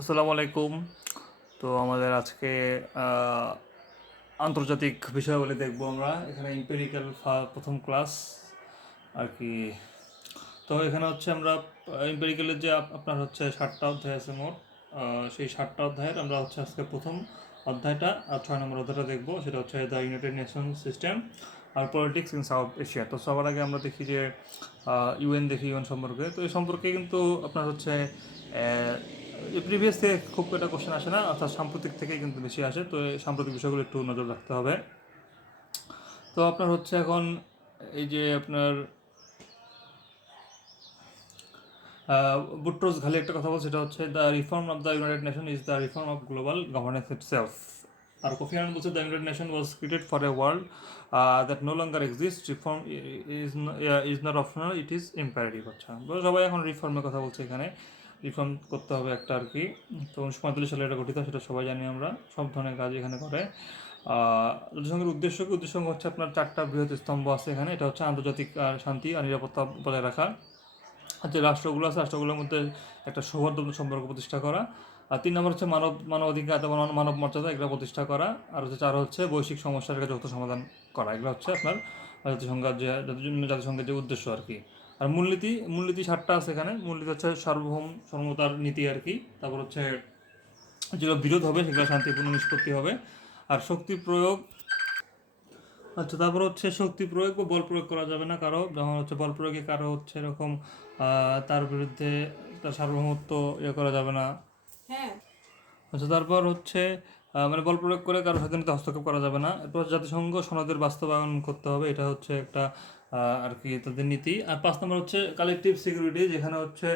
আসসালামু আলাইকুম। তো আমাদের আজকে আহ, আন্তর্জাতিক বিষয়াবলী দেখবো আমরা। এখানে ইম্পেরিক্যাল প্রথম ক্লাস আর কি। তো এখানে হচ্ছে আমরা ইম্পেরিক্যালের যে আপনার হচ্ছে 7টা অধ্যায় আছে মোট। সেই 7টা অধ্যায়ের আমরা হচ্ছে আজকে প্রথম অধ্যায়টা আর 6 নম্বর অধ্যায়টা দেখবো। সেটা হচ্ছে দ্য ইউনাইটেড নেশন সিস্টেম আর পলিটিক্স ইন সাউথ এশিয়া। তো সবার আগে আমরা দেখি যে ইউএন দেখি, ইউএন সম্পর্কে। তো এই সম্পর্কে কিন্তু আপনার হচ্ছে প্রিভিয়াস থেকে খুব একটা কোশ্চেন আসে না, অর্থাৎ সাম্প্রতিক থেকে কিন্তু বেশি আসে। তো এই সাম্প্রতিক বিষয়গুলো একটু নজর রাখতে হবে। তো আপনার হচ্ছে এখন এই যে আপনার বুট্রোস ঘালি একটা কথা বলছে, সেটা হচ্ছে the reform of the United Nation is the reform of global governance itself. আর কোফি আনান বলছে the United Nation was created for a world that no longer exist. Reform is not optional, it is imperative. আচ্ছা, সবাই এখন রিফর্মের কথা বলছে এখানে। Reform করতে হবে একটা আর কি। তো 1945 সালে এটা গঠিত, সেটা সবাই জানি আমরা। সব ধরনের কাজ এখানে করে। জাতিসংঘের উদ্দেশ্য হচ্ছে আপনার 4টা বৃহৎ স্তম্ভ আছে এখানে। এটা হচ্ছে আন্তর্জাতিক শান্তি আর নিরাপত্তা বজায় রাখা। যে রাষ্ট্রগুলো আছে রাষ্ট্রগুলোর মধ্যে একটা সৌহার্দ্যপূর্ণ সম্পর্ক প্রতিষ্ঠা করা। আর 3 নম্বর হচ্ছে মানবাধিকার এবং মানব মর্যাদা, এগুলো প্রতিষ্ঠা করা। আর হচ্ছে 4 হচ্ছে বৈশ্বিক সমস্যার যৌথ সমাধান করা। এগুলো হচ্ছে আপনার জাতিসংঘের যে উদ্দেশ্য আর কি। আর মূলনীতি 7টা আছে এখানে। মূলনীতি হচ্ছে সর্বভৌমতার নীতি আর কি। তারপর হচ্ছে যেগুলো বিরোধ হবে সেগুলো শান্তিপূর্ণ নিষ্পত্তি হবে। আর শক্তি প্রয়োগ। আচ্ছা, তারপর হচ্ছে শক্তি প্রয়োগ বা বল প্রয়োগ করা যাবে না কারো। যেমন হচ্ছে বল প্রয়োগে কারো হচ্ছে এরকম তার বিরুদ্ধে তার সার্বভৌমত্ব করা যাবে না। হ্যাঁ। আচ্ছা, তারপর হচ্ছে মানে বল প্রয়োগ করে কারো স্বাধীনতা হস্তক্ষেপ করা যাবে না। এরপর জাতিসংঘ সনদের বাস্তবায়ন করতে হবে, এটা হচ্ছে একটা আর কি তাদের নীতি। আর 5 নম্বর হচ্ছে কালেকটিভ সিকিউরিটি, যেখানে হচ্ছে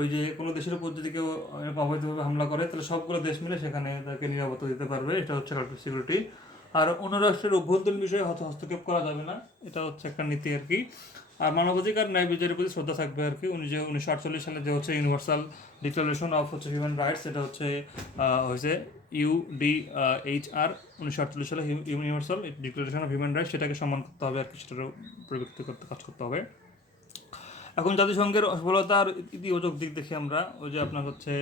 ওই যে কোনো দেশের উপর যদি কেউ এরকম অবৈধভাবে হামলা করে তাহলে সবগুলো দেশ মিলে সেখানে তাকে নিরাপত্তা দিতে পারবে, এটা হচ্ছে কালেকটিভ সিকিউরিটি। আর অন্য রাষ্ট্রের অভ্যন্তরীণ বিষয়ে হস্তক্ষেপ করা যাবে না, এটা হচ্ছে একটা নীতি আর কি। আর মানবাধিকার ন্যায় বিচারের প্রতি শ্রদ্ধা থাকবে আর কি। 1948 সালে যে হচ্ছে ইউনিভার্সাল ডিক্লারেশন অফ হচ্ছে হিউম্যান রাইটস, এটা হচ্ছে হয়েছে UDHR 1948 সালে universal declaration of human rights, সেটাকে সম্মান করতে হবে আর কি, সেটারও পরিবর্তিত করতে কাজ করতে হবে। এখন জাতিসংঘের সফলতার ইতিবাচক দিক দেখি আমরা। ওই যে আপনার হচ্ছে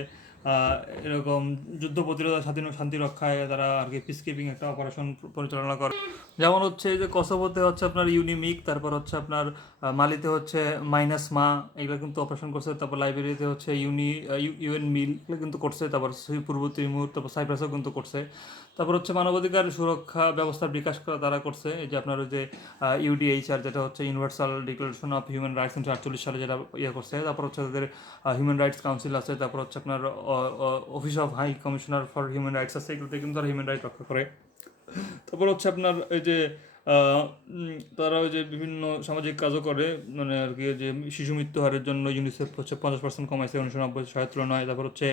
এরকম যুদ্ধ প্রতিরোধ, শান্তি রক্ষায় তারা আর কি পিস কিপিং একটা অপারেশন পরিচালনা করে। যেমন হচ্ছে এই যে কসোভোতে হচ্ছে আপনার ইউনিমিক, তারপর হচ্ছে আপনার মালিতে হচ্ছে মাইনাস মা, এগুলো কিন্তু অপারেশন করছে। তারপর লাইবেরিয়াতে হচ্ছে ইউএন মিল, এগুলো কিন্তু করছে। তারপর পূর্ব তিমুর, তারপর সাইপ্রাসও কিন্তু করছে। তারপর হচ্ছে মানবাধিকার সুরক্ষা ব্যবস্থার বিকাশ করা তারা করছে। এই যে আপনার ওই যে UDHR, যেটা হচ্ছে universal declaration of human rights 1948 সালে যেটা করছে। তারপর হচ্ছে তাদের হিউম্যান রাইটস কাউন্সিল আছে। তারপর হচ্ছে আপনার office of high commissioner for human rights আছে, এগুলোতে কিন্তু তারা হিউম্যান রাইট রক্ষা করে। তারপর হচ্ছে আপনার এই যে তারা ওই যে বিভিন্ন সামাজিক কাজও করে, মানে আর কি যে শিশু মৃত্যু হারের জন্য ইউনিসেফ হচ্ছে 50% কমাইছে 1990 সালের তুলনায়। তারপর হচ্ছে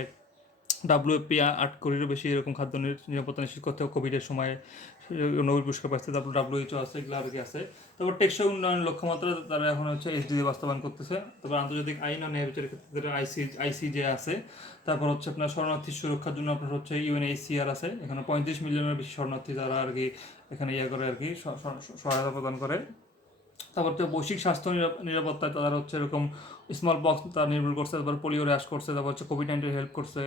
WFP 8 কোটিরও বেশি এরকম খাদ্য নিরাপত্তা নিশ্চিত করতে কভিডের সময় নোবেল পুরস্কার পাচ্ছে। তারপর WHO আছে, এগুলো আর কি আছে। তারপর টেকসই উন্নয়ন লক্ষ্যমাত্রা তারা এখন হচ্ছে SDG বাস্তবায়ন করতেছে। তারপর আন্তর্জাতিক আইন ও ন্যায় বিচারের ক্ষেত্রে ICJ আছে। তারপর হচ্ছে আপনার শরণার্থী সুরক্ষার জন্য আপনার হচ্ছে UNHCR আছে। এখানে 35 মিলিয়নের বেশি শরণার্থী তারা আর কি এখানে করে আর কি সহায়তা প্রদান করে। তারপর হচ্ছে বৈশ্বিক স্বাস্থ্য নিরাপত্তায় তারা হচ্ছে এরকম স্মল বক্স তারা নির্মূল করছে। তারপর পোলিও হ্রাস করছে। তারপর হচ্ছে COVID-19 হেল্প করছে।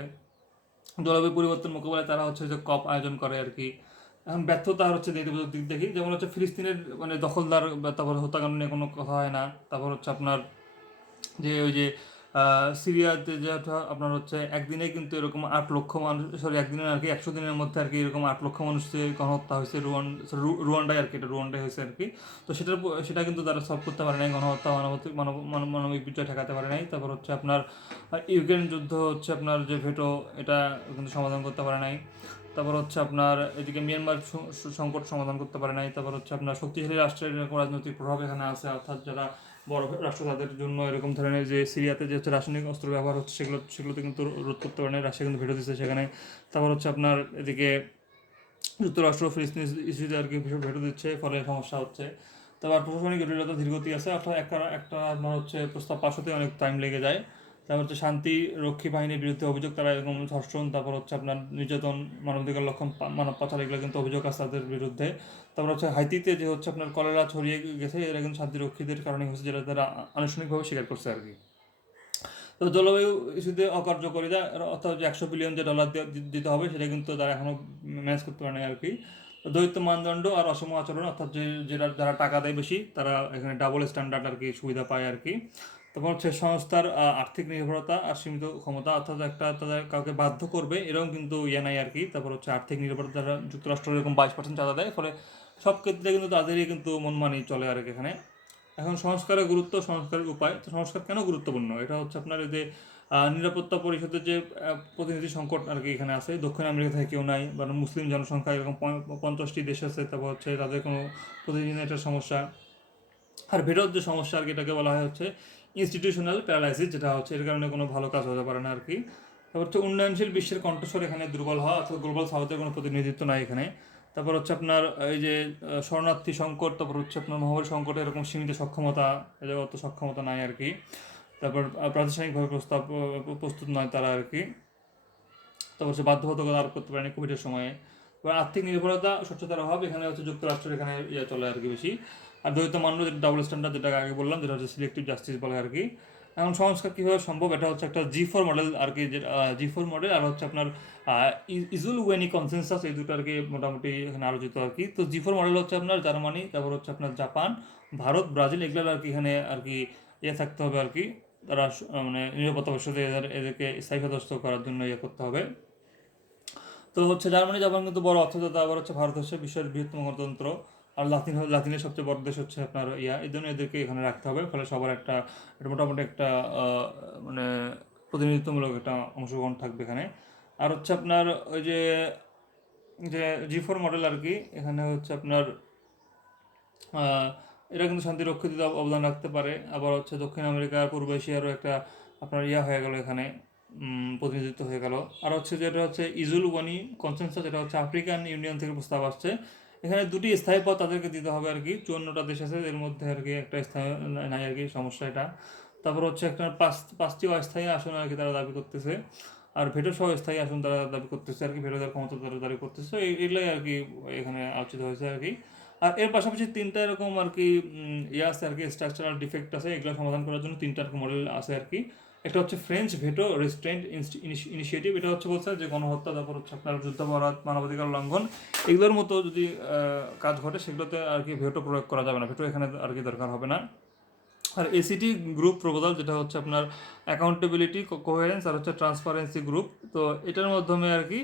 জলবায়ু পরিবর্তন মোকাবেলায় তারা হচ্ছে যে COP আয়োজন করে আর কি। এখন ব্যর্থতা হচ্ছে নেতিবাচক দিক দেখি, যেমন হচ্ছে ফিলিস্তিনের মানে দখলদার তারপর হত্যাকাণ্ড নিয়ে কোনো কথা হয় না। তারপর হচ্ছে আপনার যে ওই যে সিরিয়াতে যেটা আপনার হচ্ছে একদিনে কিন্তু এরকম 8 লক্ষ মানুষ, সরি একদিনে আর কি 100 দিনের মধ্যে আর কি এরকম 8 লক্ষ মানুষের গণহত্যা হয়েছে রুয়ান্ডায় আর কি, এটা রুয়ান্ডায় হয়েছে আর কি। তো সেটা কিন্তু তারা সলভ করতে পারে নাই, গণহত্যা মানবিক বিজয় ঠেকাতে পারে নাই। তারপর হচ্ছে আপনার ইউক্রেন যুদ্ধ হচ্ছে আপনার যে ভেটো, এটা কিন্তু সমাধান করতে পারে নাই। তারপর হচ্ছে আপনার এদিকে মিয়ানমার সংকট সমাধান করতে পারে নাই। তারপর হচ্ছে আপনার শক্তিশালী রাষ্ট্রের রাজনৈতিক প্রভাব এখানে আছে, অর্থাৎ যারা বড় রাষ্ট্র তাদের জন্য এরকম ধরনের যে সিরিয়াতে যে হচ্ছে রাসায়নিক অস্ত্র ব্যবহার হচ্ছে সেগুলোতে কিন্তু রোধ করতে পারে না, রাশিয়া কিন্তু ভেটো দিচ্ছে সেখানে। তারপর হচ্ছে আপনার এদিকে যুক্তরাষ্ট্র ফিলিস্তিন ইস্যুতে আর কি ভেটো দিচ্ছে, ফলে সমস্যা হচ্ছে। তারপর প্রশাসনিক জটিলতা ধীরগতি আছে, অর্থাৎ একটা আপনার হচ্ছে প্রস্তাব পাস হতে অনেক টাইম লেগে যায়। তারপর হচ্ছে শান্তি রক্ষী বাহিনীর বিরুদ্ধে অভিযোগ, তারা এরকম ধর্ষণ, তারপর হচ্ছে আপনার নির্যাতন, মানবাধিকার লঙ্ঘন, মানব পাচার, এগুলো কিন্তু অভিযোগ আছে তাদের বিরুদ্ধে। তারপর হচ্ছে হাইতিতে যে হচ্ছে আপনার কলেরা ছড়িয়ে গেছে, এরা কিন্তু শান্তিরক্ষীদের কারণে হচ্ছে, যেটা তারা আনুষ্ঠানিকভাবে স্বীকার করছে আর কি। তো জলবায়ু ইস্যুতে অকার্যকরিতা, অর্থাৎ যে $100 বিলিয়ন দিতে হবে, সেটা কিন্তু তারা এখনও ম্যানেজ করতে পারে না আর কি। দ্বৈত মানদণ্ড আর অসম আচরণ, অর্থাৎ যারা টাকা দেয় বেশি তারা এখানে ডাবল স্ট্যান্ডার্ড আর কি সুবিধা পায় আর কি। তারপর হচ্ছে সংস্থার আর্থিক নির্ভরতা আর সীমিত ক্ষমতা, অর্থাৎ একটা তাদের কাউকে বাধ্য করবে এরকম কিন্তু নাই আর কি। তারপর হচ্ছে আর্থিক নির্ভরতা, যারা যুক্তরাষ্ট্র এরকম 22% চাঁদা দেয়, ফলে সব ক্ষেত্রে কিন্তু তাদেরই কিন্তু মনমানি চলে আর কি এখানে। এখন সংস্কারের গুরুত্ব, সংস্কারের উপায়। তো সংস্কার কেন গুরুত্বপূর্ণ, এটা হচ্ছে আপনার এই যে নিরাপত্তা পরিষদের যে প্রতিনিধি সংকট আর কি এখানে আছে, দক্ষিণ আমেরিকা থেকে কেউ নাই, বা মুসলিম জনসংখ্যা এরকম 50টি দেশ আছে, তারপর হচ্ছে তাদের কোনো প্রতিনিধি একটা সমস্যা। আর ভেতর যে সমস্যা আর কি, এটাকে বলা হয় হচ্ছে ইনস্টিটিউশনাল প্যারালাইসিস, যেটা হচ্ছে এর কারণে কোনো ভালো কাজ হতে পারে না আর কি। তারপর হচ্ছে উন্নয়নশীল বিশ্বের কণ্ঠস্বর এখানে দুর্বল হওয়া, অর্থাৎ গ্লোবাল সাউথের কোনো প্রতিনিধিত্ব নাই এখানে। তারপর হচ্ছে আপনার এই যে শরণার্থী সংকট, তারপর হচ্ছে আপনার মহামারী সংকটে এরকম সীমিত সক্ষমতা, এদের অত সক্ষমতা নাই আর কি। তারপর প্রাতিষ্ঠানিকভাবে প্রস্তুত নয় তারা আর কি। তারপর হচ্ছে বাধ্যবাধকতা আরোপ করতে পারেনি কোভিডের সময়ে। এবার আর্থিক নির্ভরতা, স্বচ্ছতার অভাব, এখানে হচ্ছে যুক্তরাষ্ট্রের এখানে চলে আর কি বেশি। আর দ্বৈত মান্য, যেটা ডাবল স্ট্যান্ডার্ড, যেটা আগে বললাম, যেটা হচ্ছে সিলেক্টিভ জাস্টিস বলে আর কি। এখন সংস্কার কীভাবে সম্ভব, এটা হচ্ছে একটা G4 মডেল আর কি, যেটা G4 মডেল, আর হচ্ছে আপনার ইজুলওয়েনি কনসেনসাস, এই দুটো আর কি মোটামুটি এখানে আলোচিত আর কি। তো G4 মডেল হচ্ছে আপনার জার্মানি, তারপর হচ্ছে আপনার জাপান, ভারত, ব্রাজিল, এগুলো আর কি এখানে আর কি থাকতে হবে আর কি। তারা মানে নিরাপত্তা পরিষদে এদেরকে স্থায়ী সদস্য করার জন্য করতে হবে। তো হচ্ছে জার্মানি, জাপান কিন্তু বড় অর্থদাতা, আবার হচ্ছে ভারত হচ্ছে বিশ্বের বৃহত্তম গণতন্ত্র, আর লাতিনের সবচেয়ে বড় দেশ হচ্ছে আপনার এই জন্য এদেরকে এখানে রাখতে হবে। ফলে সবার একটা মোটামুটি একটা মানে প্রতিনিধিত্বমূলক একটা অংশগ্রহণ থাকবে এখানে। আর হচ্ছে আপনার ওই যে যে G4 মডেল আর কি, এখানে হচ্ছে আপনার এরা কিন্তু শান্তি রক্ষিত অবদান রাখতে পারে। আবার হচ্ছে দক্ষিণ আমেরিকা, পূর্ব এশিয়ারও একটা আপনার হয়ে গেল এখানে, প্রতিনিধিত্ব হয়ে গেল। আর হচ্ছে যেটা হচ্ছে ইজুলওয়ানি কনসেনসাস, এটা হচ্ছে আফ্রিকান ইউনিয়ন থেকে প্রস্তাব আসছে। এখানে দুটি স্থায়ী পদ তাদেরকে দিতে হবে আর কি। 54টা দেশ আছে, এর মধ্যে আর কি একটা স্থায়ী নাই আর কি, সমস্যা এটা। তারপর হচ্ছে একটা পাঁচটি অস্থায়ী আসন আর কি তারা দাবি করতেছে। আর ভেটো সহ স্থায়ী আসন তারা দাবি করতেছে আর কি, ভেটো দেওয়ার ক্ষমতা তারা দাবি করতেছে। এগুলোই আর কি এখানে আলোচিত হয়েছে আর কি। আর এর পাশাপাশি তিনটা এরকম আর কি আছে আর কি, স্ট্রাকচারাল ডিফেক্ট আছে, এগুলো সমাধান করার জন্য তিনটা মডেল আছে আর কি। একটা হচ্ছে ফ্রেঞ্চ ভেটো রেস্ট্রেন্ট ইনিশিয়েটিভ, এটা হচ্ছে বলছে যে গণহত্যা, তারপর হচ্ছে আপনার যুদ্ধাপরাধ, মানবাধিকার লঙ্ঘন, এগুলোর মতো যদি কাজ ঘটে সেগুলোতে আর কি ভেটো প্রয়োগ করা যাবে না, ভেটো এখানে আর কি দরকার হবে না। আর ACT গ্রুপ প্রপোজাল, যেটা হচ্ছে আপনার অ্যাকাউন্টেবিলিটি, কোহেরেন্স আর হচ্ছে ট্রান্সপারেন্সি গ্রুপ, তো এটার মাধ্যমে আর কি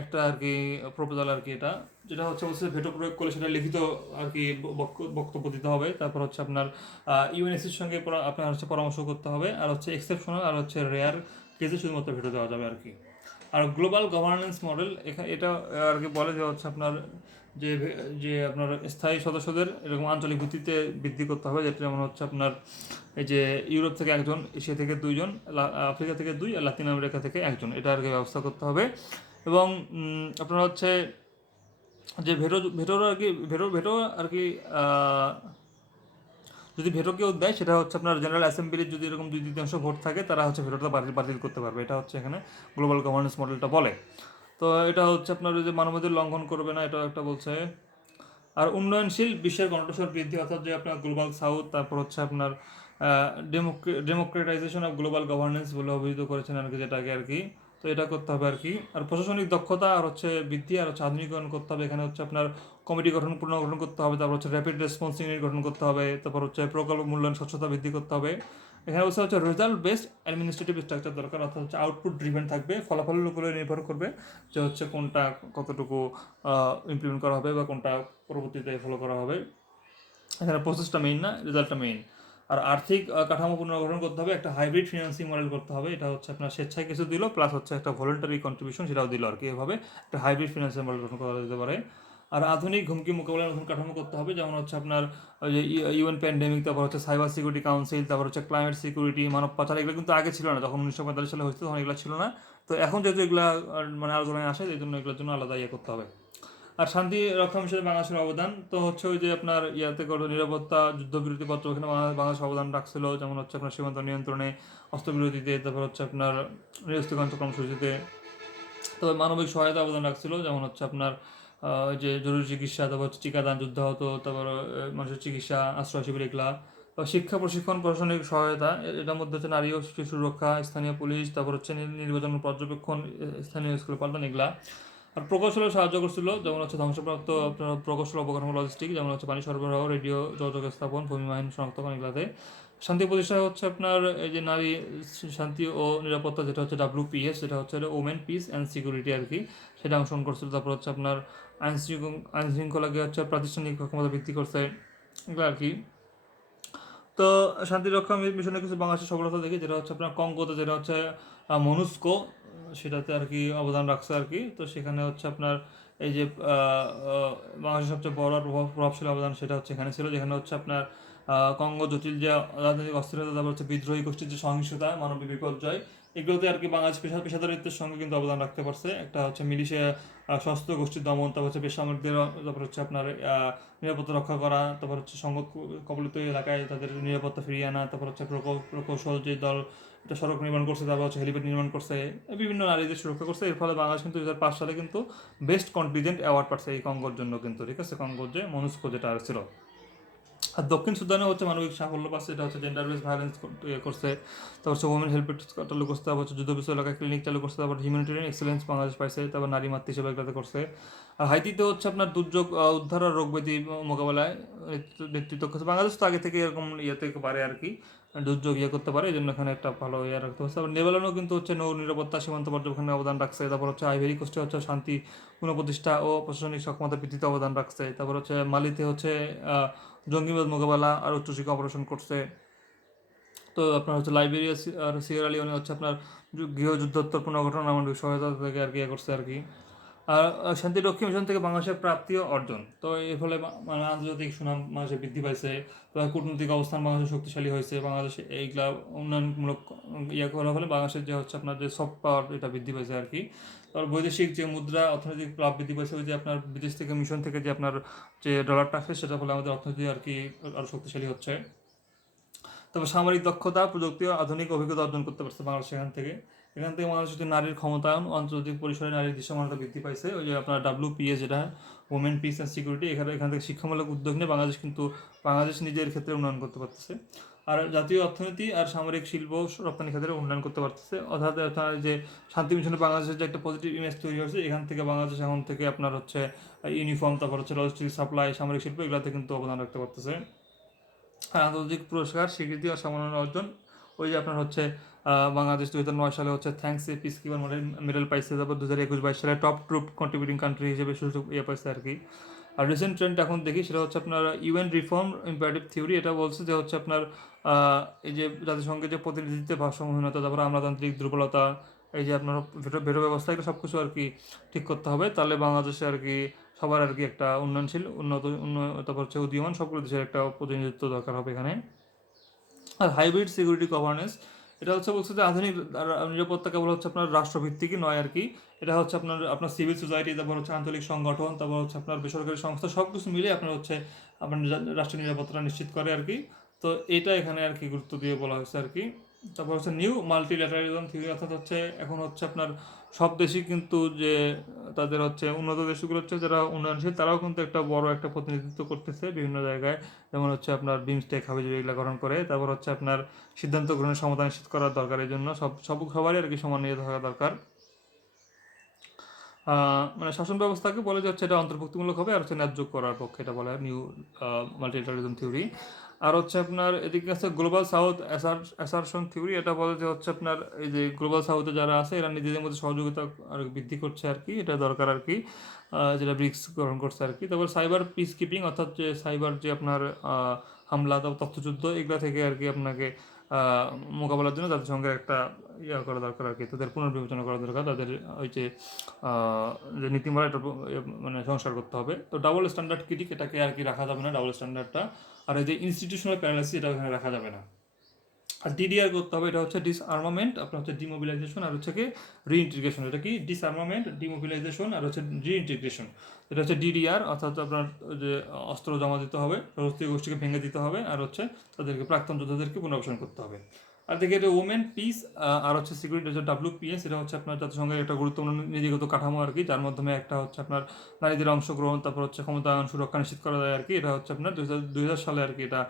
একটা আর কি প্রপোজাল আর কি, এটা যেটা হচ্ছে ভেটো প্রয়োগ করলে সেটা লিখিত আর কি বক্তব্য দিতে হবে। তারপর হচ্ছে আপনার UNSCর সঙ্গে আপনার হচ্ছে পরামর্শ করতে হবে। আর হচ্ছে এক্সেপশনাল আর হচ্ছে রেয়ার কেসে শুধুমাত্র ভেটো দেওয়া যাবে আর কি। আর গ্লোবাল গভর্নেন্স মডেল, এটা আর কি বলে যে হচ্ছে আপনার যে যে আপনার স্থায়ী সদস্যদের এরকম আঞ্চলিক ভিত্তিতে বৃদ্ধি করতে হবে, যেটা যেমন হচ্ছে আপনার এই যে ইউরোপ থেকে একজন, এশিয়া থেকে 2জন, আফ্রিকা থেকে 2, আর লাতিন আমেরিকা থেকে একজন, এটা আর কি ব্যবস্থা করতে হবে। এবং আপনার হচ্ছে যে ভেটোর আর কি ভেটো আর কি যদি ভেটো কেউ দেয়, সেটা হচ্ছে আপনার জেনারেল অ্যাসেম্বলির যদি এরকম 2/3 ভোট থাকে, তারা হচ্ছে ভেটোটা বাতিল করতে পারবে। এটা হচ্ছে এখানে গ্লোবাল গভর্নেন্স মডেলটা বলে। তো এটা হচ্ছে আপনার যে মানবাধিকার লঙ্ঘন করবে না, এটা একটা বলছে। আর উন্নয়নশীল বিশ্বের কণ্ঠস্বর বৃদ্ধি, অর্থাৎ যে আপনার গ্লোবাল সাউথ, তারপর হচ্ছে আপনার ডেমোক্রেটাইজেশন অফ গ্লোবাল গভর্নেন্স বলে অভিহিত করেছেন আর কি, যেটাকে আর কি। তো এটা করতে হবে আর কি। আর প্রশাসনিক দক্ষতা আর হচ্ছে বৃদ্ধি আর হচ্ছে আধুনিকরণ করতে হবে। এখানে হচ্ছে আপনার কমিটি পুনর্গঠন করতে হবে, তারপর হচ্ছে র্যাপিড রেসপন্স ইউনিট গঠন করতে হবে, তারপর হচ্ছে প্রকল্প মূল্যায়ন স্বচ্ছতা বৃদ্ধি করতে হবে। এখানে হচ্ছে রেজাল্ট বেসড অ্যাডমিনিস্ট্রেটিভ স্ট্রাকচার দরকার, অর্থাৎ হচ্ছে আউটপুট ড্রিভেন থাকবে, ফলাফলের উপরে নির্ভর করবে যে হচ্ছে কোনটা কতটুকু ইমপ্লিমেন্ট করা হবে বা কোনটা পরবর্তীতে ফলো করা হবে। এখানে প্রসেসটা মেইন না, রেজাল্টটা মেইন। আর আর্থিক কাঠামো পুনর্গঠন করতে হবে, একটা হাইব্রিড ফিনান্সিং মডেল করতে হবে। এটা হচ্ছে আপনার স্বেচ্ছায় কিছু দিল, প্লাস হচ্ছে একটা ভলেন্টারি কন্ট্রিবিউশন সেটাও দিল আর কি। এভাবে একটা হাইব্রিড ফিনান্সিং মডেল গঠন করা যেতে পারে। আর আধুনিক হুমকি মোকাবেলার নতুন কাঠামো করতে হবে, যেমন হচ্ছে আপনার ওই যে UN প্যান্ডেমিক, তারপর হচ্ছে সাইবার সিকিউরিটি কাউন্সিল, তারপর হচ্ছে ক্লাইমেট সিকিউরিটি, মানব পাচার, এগুলো কিন্তু আগে ছিল না, যখন 1945 সালে হয়েছিল তখন এগুলো ছিল না। তো এখন যেহেতু এগুলা মানে আলোচনায় আসে, এই জন্য এগুলোর জন্য আলাদা করতে হবে। আর শান্তি রক্ষা মিশনে বাংলাদেশের অবদান, তো হচ্ছে ওই যে আপনার নিরাপত্তা, যুদ্ধবিরতি পত্র, ওখানে বাংলাদেশ অবদান রাখছিল, যেমন হচ্ছে আপনার সীমান্ত নিয়ন্ত্রণে, অস্ত্রবিরতিতে, তারপর হচ্ছে আপনার নিরস্ত্রীকরণ কর্মসূচিতে। তবে মানবিক সহায়তা অবদান রাখছিল, যেমন হচ্ছে আপনার যে জরুরি চিকিৎসা, তারপর হচ্ছে টিকাদান, যুদ্ধাহত, তারপর মানুষের চিকিৎসা, আশ্রয় শিবির, এগুলা। শিক্ষা প্রশিক্ষণ প্রশাসনিক সহায়তা, এটার মধ্যে হচ্ছে নারী ও শিশু সুরক্ষা, স্থানীয় পুলিশ, তারপর হচ্ছে নির্বাচন পর্যবেক্ষণ, স্থানীয় স্কুল পাল্টান এগুলা। আর প্রকৌশলে সাহায্য করছিল, যেমন হচ্ছে ধ্বংসপ্রাপ্ত আপনার প্রকৌশল অবকাঠামো লজিস্টিক, যেমন হচ্ছে পানি সরবরাহ, রেডিও যোগাযোগ স্থাপন, ভূমি বাহিনী শনাক্তকরণ এগুলাতে। শান্তি প্রতিষ্ঠা হচ্ছে আপনার এই যে নারী শান্তি ও নিরাপত্তা, যেটা হচ্ছে WPS, যেটা হচ্ছে ওমেন পিস অ্যান্ড সিকিউরিটি আর কি, সেটা অংশগ্রহণ করছিল। তারপর হচ্ছে আপনার আইন শৃঙ্খলাকে হচ্ছে প্রাতিষ্ঠানিক ক্ষমতা ভিত্তি করছে এগুলো আর কি। তো শান্তি রক্ষা মিশনে কিছু বাংলাদেশের সফলতা দেখি, যেটা হচ্ছে আপনার কঙ্গোতে, যেটা হচ্ছে মনুস্কো, সেটাতে আর কি অবদান রাখছে আর কি। তো সেখানে হচ্ছে আপনার এই যে বাংলাদেশের সবচেয়ে বড় আর প্রভাবশালী অবদান সেটা হচ্ছে এখানে ছিল, যেখানে হচ্ছে আপনার কঙ্গো জটিল যে রাজনৈতিক অস্থিরতা, তারপর হচ্ছে বিদ্রোহী গোষ্ঠীর যে সহিংসতা, মানবিক বিপর্যয়, এগুলোতে আর কি বাংলাদেশ পেশাদারিত্বের সঙ্গে কিন্তু অবদান রাখতে পারছে। একটা হচ্ছে মিলিশিয়া সশস্ত্র গোষ্ঠীর দমন, তারপর হচ্ছে বেসামরিকদের, তারপর হচ্ছে আপনার নিরাপত্তা রক্ষা করা, তারপর হচ্ছে সংঘাত কবলিত এলাকায় তাদের নিরাপত্তা ফিরিয়ে আনা, তারপর হচ্ছে প্রকৌশল যে দল এটা সড়ক নির্মাণ করছে, তারপর হচ্ছে হেলিপ্যাড নির্মাণ করছে, বিভিন্ন নারীদের সুরক্ষা করছে। এর ফলে বাংলাদেশ কিন্তু 2005 সালে কিন্তু বেস্ট কন্টিজেন্ট অ্যাওয়ার্ড পাচ্ছে এই কঙ্গোর জন্য কিন্তু, ঠিক আছে, কঙ্গোর যে মনুস্কো যেটা ছিল। আর দক্ষিণ সুদানে হচ্ছে মানবিক সাফল্য পাচ্ছে, এটা হচ্ছে জেন্ডার বেস ভায়োলেন্স করছে, তারপর হচ্ছে ওমেন হেল্প চালু করছে, তারপর হচ্ছে যুদ্ধবিধ্বস্ত এলাকায় ক্লিনিক চালু করছে, তারপর হিউম্যানিটেরিয়ান এক্সেলেন্স বাংলাদেশ পাইছে, তারপর নারী মাতৃ সেবা এগুলোতে করছে। আর হাইতিতে হচ্ছে আপনার দুর্যোগ উদ্ধার আর রোগ ব্যাধি মোকাবেলায় নেতৃত্ব করছে। বাংলাদেশ তো আগে থেকে এরকম ইয়েতে পারে আর কি, দুর্যোগ করতে পারে, এই জন্য এখানে একটা ভালো রাখতে হচ্ছে। তারপর নেভালানও কিন্তু হচ্ছে নৌ নিরাপত্তা, সীমান্ত পর্যবেক্ষণে অবদান রাখছে। তারপর হচ্ছে আইভেরি কোস্টে হচ্ছে শান্তি পুনঃপ্রতিষ্ঠা ও প্রশাসনিক সক্ষমতা বৃদ্ধিতে অবদান রাখছে। তারপর হচ্ছে মালিতে হচ্ছে জঙ্গিবাদ মোকাবেলা আর উচ্চশিক্ষা অপারেশন করছে। তো আপনার হচ্ছে লাইবেরিয়া আর সিয়েরা লিওনে হচ্ছে আপনার গৃহযুদ্ধোত্তর পুনর্গঠন আমাদের সহায়তা থেকে আর কি করছে আর কি। আর শান্তিরক্ষী মিশন থেকে বাংলাদেশের প্রাপ্তিও অর্জন, তো এর ফলে মানে আন্তর্জাতিক সুনাম বাংলাদেশে বৃদ্ধি পাইছে। তো কূটনৈতিক অবস্থান বাংলাদেশ শক্তিশালী হয়েছে। বাংলাদেশে এইগুলা উন্নয়নমূলক করার ফলে বাংলাদেশের যে হচ্ছে আপনার যে সফট পাওয়ার এটা বৃদ্ধি পাইছে আর কি। তারপর বৈদেশিক যে মুদ্রা অর্থনৈতিক লাভ বৃদ্ধি পাইছে, ওই যে আপনার বিদেশ থেকে মিশন থেকে যে আপনার যে ডলারটা আসে, সেটার ফলে আমাদের অর্থনীতি আর কি আরও শক্তিশালী হচ্ছে। তবে সামরিক দক্ষতা, প্রযুক্তি ও আধুনিক অভিজ্ঞতা অর্জন করতে পারছে বাংলাদেশ এখান থেকে বাংলাদেশের নারীর ক্ষমতায়ন, আন্তর্জাতিক পরিসরে নারীর দৃশ্যমানতা বৃদ্ধি পাইছে। ওই যে আপনার WPS, যেটা ওমেন পিস অ্যান্ড সিকিউরিটি, এখান থেকে শিক্ষামূলক উদ্যোগ নিয়ে বাংলাদেশ নিজের ক্ষেত্রে উন্নয়ন করতে পারতেছে। আর জাতীয় অর্থনীতি আর সামরিক শিল্প রপ্তানি ক্ষেত্রে উন্নয়ন করতে পারতেছে। অর্থাৎ আপনার যে শান্তি মিশনে বাংলাদেশের যে একটা পজিটিভ ইমেজ তৈরি হয়েছে, এখান থেকে বাংলাদেশ এখন থেকে আপনার হচ্ছে ইউনিফর্ম, তারপর হচ্ছে লজিস্টিক সাপ্লাই, সামরিক শিল্প এগুলোতে কিন্তু অবদান রাখতে পারতেছে। আন্তর্জাতিক পুরস্কার, স্বীকৃতি ও সম্মাননা অর্জন, ওই যে আপনার হচ্ছে বাংলাদেশ 2009 সালে হচ্ছে thanks a piece keeper medal পাইছে। তারপর 2021-22 সালে টপ ট্রুপ কন্ট্রিবিউটিং কান্ট্রি হিসেবে সুযোগ পাইছে আর কি। আর রিসেন্ট ট্রেন্ড এখন দেখি, সেটা হচ্ছে আপনার ইউএন রিফর্ম ইম্পারেটিভ থিওরি, এটা বলছে যে হচ্ছে আপনার এই যে জাতিসংঘের যে প্রতিনিধিত্বের ভারসাম্যহীনতা, তারপর আমলাতান্ত্রিক দুর্বলতা, এই যে আপনার ভেটো ব্যবস্থা, এগুলো সব কিছু আর কি ঠিক করতে হবে। তাহলে বাংলাদেশে আর কি সবার আর কি একটা উন্নয়নশীল তারপর হচ্ছে উদীয়মান সবগুলো দেশের একটা প্রতিনিধিত্ব দরকার হবে এখানে। আর হাইব্রিড সিকিউরিটি গভর্নেন্স, এটা হচ্ছে বলছে যে আধুনিক নিরাপত্তা কেবল হচ্ছে আপনার রাষ্ট্রভিত্তিকই নয় আর কি, এটা হচ্ছে আপনার সিভিল সোসাইটি, তারপর হচ্ছে আঞ্চলিক সংগঠন, তারপর হচ্ছে আপনার বেসরকারি সংস্থা, সব কিছু মিলে আপনার হচ্ছে আপনার রাষ্ট্রীয় নিরাপত্তা নিশ্চিত করে আর কি। তো এটা এখানে আর কি গুরুত্ব দিয়ে বলা হয়েছে আর কি। তারপর হচ্ছে নিউ মাল্টিল্যাটারালিজম থিওরি, অর্থাৎ হচ্ছে এখন হচ্ছে আপনার সব দেশই কিন্তু যে তাদের হচ্ছে উন্নত দেশগুলো হচ্ছে যারা উন্নয়নশীল, তারাও কিন্তু একটা বড় একটা প্রতিনিধিত্ব করতেছে বিভিন্ন জায়গায়। যেমন হচ্ছে আপনার বিমস্টেক হাবিজাবি এগুলো গ্রহণ করে। তারপর হচ্ছে আপনার সিদ্ধান্ত গ্রহণের ক্ষমতা নিশ্চিত করার দরকার, এই জন্য সবারই আর কি সমান নিয়ে থাকা দরকার। মানে শাসন ব্যবস্থাকে বলে যে হচ্ছে এটা অন্তর্ভুক্তিমূলক হবে, আর হচ্ছে ন্যায্য করার পক্ষে, এটা বলে নিউ মাল্টিলাটারিজম থিওরি। আর হচ্ছে আপনার এদিকে আছে গ্লোবাল সাউথ অ্যাসারশন থিওরি, এটা বলে যে হচ্ছে আপনার এই যে গ্লোবাল সাউথে যারা আছে এরা নিজেদের মধ্যে সহযোগিতা আর বৃদ্ধি করছে আর কি, এটা দরকার আর কি, যেটা ব্রিক্স গ্রহণ করছে আর কি। তারপর সাইবার পিস কিপিং, অর্থাৎ যে সাইবার যে আপনার হামলা, তারপর তথ্যযুদ্ধ, এগুলা থেকে আর কি আপনাকে মোকাবেলার জন্য তাদের সঙ্গে একটা করা দরকার আর কি, তাদের পুনর্বিবেচনা করা দরকার, তাদের ওই যে নীতিমালা এটা মানে সংস্কার করতে হবে। তো ডাবল স্ট্যান্ডার্ড ক্রিটিক, এটাকে আর কি রাখা যাবে না ডাবল স্ট্যান্ডার্ডটা। আর এই যে ইনস্টিটিউশনাল প্যারালাইসিস, এটা এখানে রাখা যাবে না। আর DDR করতে হবে, এটা হচ্ছে ডিসআর্মামেন্ট, আপনার হচ্ছে ডিমোবিলাইজেশন, আর হচ্ছে কি রিইন্টিগ্রেশন। এটা কি ডিসআর্মামেন্ট, ডিমোবিলাইজেশন, আর হচ্ছে রিইন্টিগ্রেশন। এটা হচ্ছে DDR, অর্থাৎ আপনার যে অস্ত্র জমা দিতে হবে, সশস্ত্র গোষ্ঠীকে ভেঙে দিতে হবে, আর হচ্ছে তাদেরকে প্রাক্তন যোদ্ধাদেরকে পুনর্বাসন করতে হবে। আর দেখি এটা ওমেন পিস আর হচ্ছে সিকিউরিটি, হচ্ছে WPS, এটা হচ্ছে আপনার জাতিসংঘের একটা গুরুত্বপূর্ণ নীতিগত কাঠামো আর কি, যার মাধ্যমে একটা হচ্ছে আপনার নারীদের অংশগ্রহণ, তারপর হচ্ছে ক্ষমতায়ন সুরক্ষা নিশ্চিত করা যায় আর কি। এটা হচ্ছে আপনার 2000 সালে আর কি এটা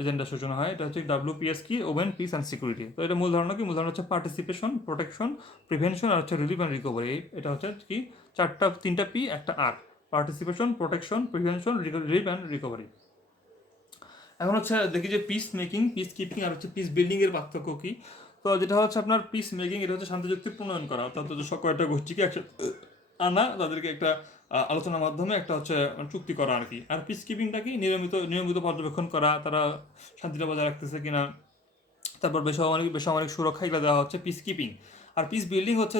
এজেন্ডা সূচনা হয়। এটা হচ্ছে WPS কি, ওপেন পিস অ্যান্ড সিকিউরিটি। তো এটা মূল ধারণা কি, মূল ধারণা হচ্ছে পার্টিসিপেশন, প্রোটেকশন, প্রিভেনশন আর হচ্ছে রিলিফ অ্যান্ড রিকভারি। এটা হচ্ছে কি তিনটা পি একটা R, participation, protection, prevention, relief and recovery. এখন হচ্ছে দেখি যে পিস মেকিং, পিস কিপিং আর হচ্ছে পিস বিল্ডিং এর পার্থক্য কি। তো যেটা হচ্ছে আপনার পিস মেকিং, এটা হচ্ছে শান্তি চুক্তি প্রণয়ন করা, অর্থাৎ কয়েকটা গোষ্ঠীকে একসাথে আনা, তাদেরকে একটা আলোচনার মাধ্যমে একটা হচ্ছে চুক্তি করা আর কি। আর পিস কিপিংটা কি, নিয়মিত পর্যবেক্ষণ করা, তারা শান্তিটা বজায় রাখতেছে কিনা, তারপর বেসামরিক সুরক্ষা, এগুলো দেওয়া হচ্ছে পিস কিপিং। আর পিস বিল্ডিং হচ্ছে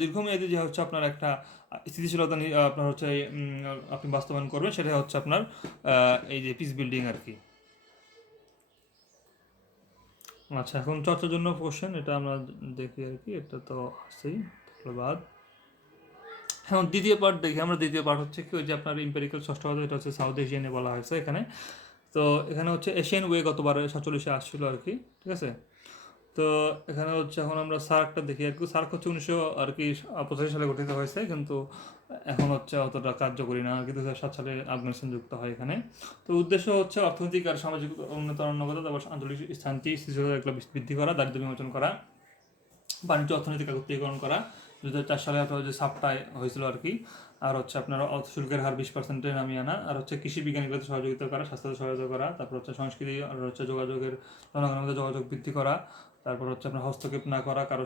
দীর্ঘমেয়াদী যে হচ্ছে আপনার একটা স্থিতিশীলতা আপনার হচ্ছে আপনি বাস্তবায়ন করবেন, সেটা হচ্ছে আপনার এই যে পিস বিল্ডিং আর কি। আচ্ছা, এখন চর্চার জন্য কোশ্চেন, এটা আমরা দেখি আর কি, এটা তো আছেই, ধন্যবাদ। এখন দ্বিতীয় পার্ট দেখি আমরা। দ্বিতীয় পার্ট হচ্ছে কি, ওই যে আপনার ইম্পেরিক্যাল ষষ্ঠ কথা, এটা হচ্ছে সাউথ এশিয়ানে বলা হয়েছে এখানে। তো এখানে হচ্ছে এশিয়ান ওয়ে গতবার 47-এ আসছিল আর কি, ঠিক আছে। তো এখানে হচ্ছে এখন আমরা সার্কটা দেখি আর কি। সার্ক হচ্ছে 1985 সালে গঠিত হয়েছে, কিন্তু এখন হচ্ছে অতটা কার্যকরী না আর কি। 2007 সালে আফগানিস্তান যুক্ত হয় এখানে। তো উদ্দেশ্য হচ্ছে অর্থনৈতিক আর সামাজিক উন্নয়ন, তারপর আঞ্চলিক শান্তি স্থিতিশীলতা বৃদ্ধি করা, দারিদ্র্য বিমোচন করা, বাণিজ্য অর্থনৈতিক একত্রীকরণ করা। 2004 সালে আপনার যে সাপটায় হয়েছিল আর কি। আর হচ্ছে আপনার শুল্কের হার 20%-এ নামিয়ে আনা। আর হচ্ছে কৃষি বিজ্ঞানীগুলোতে সহযোগিতা করা, স্বাস্থ্যতে সহায়তা করা, তারপর হচ্ছে সংস্কৃতি আর হচ্ছে জনগণের মধ্যে যোগাযোগ বৃদ্ধি করা, তারপর হচ্ছে আপনার হস্তক্ষেপ না করা কারো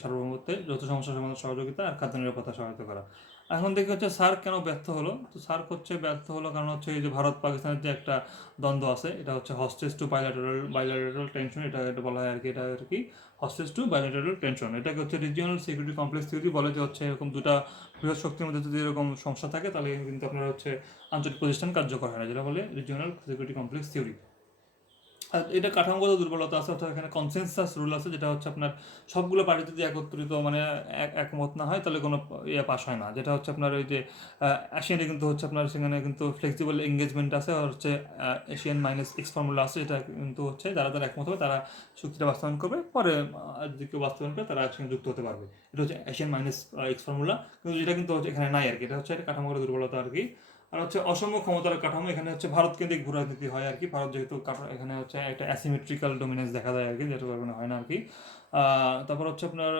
সার্বভৌমত্বে, যৌথ সমস্যা সমাধান সহযোগিতা আর খাদ্য নিরাপত্তা সহায়তা করা। এখন দেখি হচ্ছে সার্ক কেন ব্যর্থ হলো। তো সার্ক হচ্ছে ব্যর্থ হলো কারণ হচ্ছে এই যে ভারত পাকিস্তানের যে একটা দ্বন্দ্ব আছে, এটা হচ্ছে হস্টেজ টু বাইলাটারাল টেনশন, এটা বলা হয় আর কি। এটা আর কি হস্টেজ টু বাইলাটারাল টেনশন, এটাকে হচ্ছে রিজিওনাল সিকিউরিটি কমপ্লেক্স থিওরি বলে। যে হচ্ছে এরকম দুটা বৃহৎ শক্তির মধ্যে যদি এরকম সমস্যা থাকে, তাহলে কিন্তু আপনার হচ্ছে আঞ্চলিক প্রতিষ্ঠান কার্যকর হয় না, যেটা বলে রিজিওনাল সিকিউরিটি কমপ্লেক্স থিওরি। আর এটা কাঠামোগত দুর্বলতা আছে, অর্থাৎ এখানে কনসেনসাস রুল আছে, যেটা হচ্ছে আপনার সবগুলো পার্টি যদি একত্রিত মানে একমত না হয়, তাহলে কোনো পাস হয় না। যেটা হচ্ছে আপনার ওই যে এশিয়ানে কিন্তু হচ্ছে আপনার সেখানে কিন্তু ফ্লেক্সিবল এঙ্গেজমেন্ট আছে, আর হচ্ছে এশিয়ান -X ফর্মুলা আছে, এটা কিন্তু হচ্ছে যারা একমত হবে তারা চুক্তিটা বাস্তবায়ন করবে, পরে যদি কেউ বাস্তবায়ন করে তারা একসঙ্গে যুক্ত হতে পারবে। এটা হচ্ছে এশিয়ান -X ফর্মুলা, কিন্তু যেটা কিন্তু হচ্ছে এখানে নাই আর কি। এটা হচ্ছে একটা কাঠামোগত দুর্বলতা আর কি। আর হচ্ছে অসম ক্ষমতার কাঠামো, এখানে হচ্ছে ভারত কেন্দ্রিক ভূ রাজনীতি হয় আর কি। ভারত যেহেতু এখানে হচ্ছে একটা অ্যাসিমেট্রিক্যাল ডোমিনেন্স দেখা যায় আর কি, যেটা কারণে হয় না আর কি। তারপর হচ্ছে আপনার